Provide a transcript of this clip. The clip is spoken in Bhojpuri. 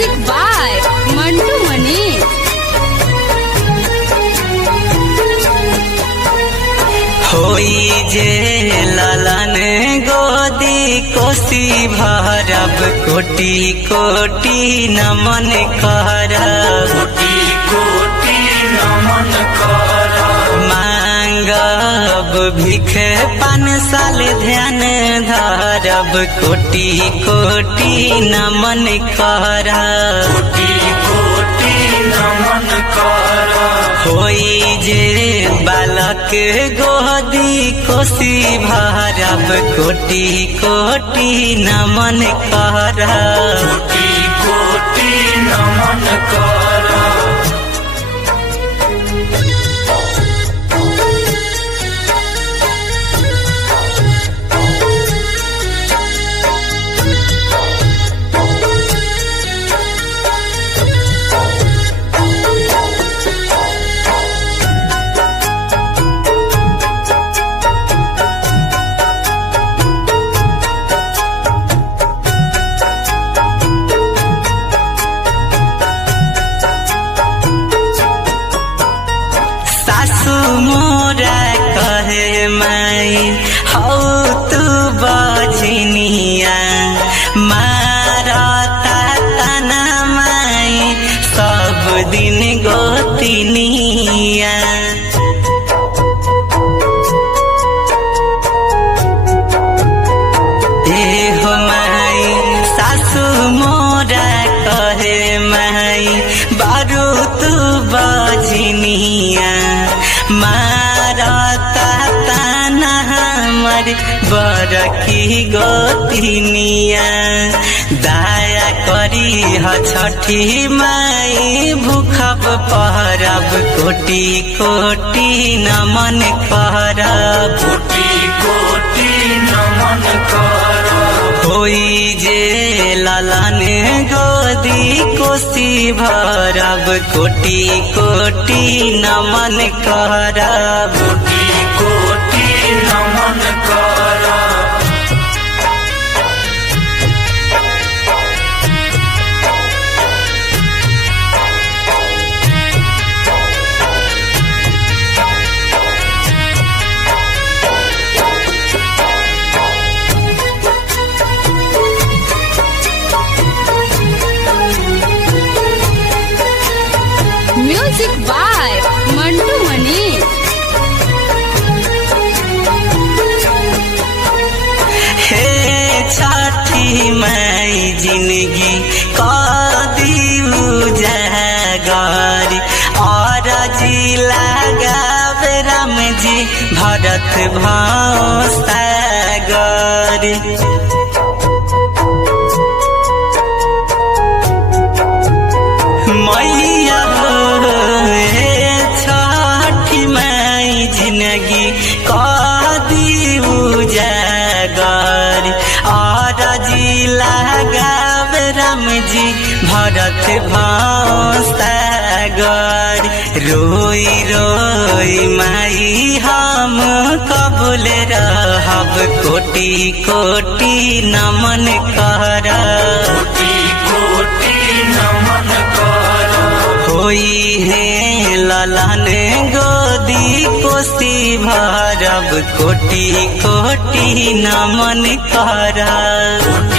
म्यूजिक बाय मंटू मनी। होई जे ललन गोदी कोसी भरब कोटि कोटि नमन करब, कोटि कोटि नमन करब। मांगब भीख 5 साल ध्यान धरब कोटि कोटि नमन करब, कोटि कोटि नमन करब। होई जे बालक गोदी कोसी भरब कोटि कोटि नमन करब, कोटि कोटि नमन करब। मोरा कहे माई हौ तू बजनिया, मारता तना माई सब दिन गोतिनिया। हो माई सासू मोरा कहे माई बारू तू बजनिया, मारता ताना हमर बरकी गोतिनिया। दया करी ह छठी माई भूखब पहरब कोटि कोटि नमन करब, कोटि कोटि नमन करब। होई जे ललन गोदी कोसी भरब कोटि कोटि नमन करब, कोटि कोटि नमन करब। म्यूजिक बाय मंटू मनी। हे छठी माई जिंदगी कदी उजागर, और जी लगावे राम जी भरत भाव सागर। मैया छठी माई जिंदगी कदी उजागर, और जी लगावे राम जी भरत भाव सागर। रोई रोई माई हम कबूल रहब कोटि कोटि नमन करब, कोटि कोटि नमन करब। होई है ललन गोदी कोसी भरब कोटि कोटि नमन करब।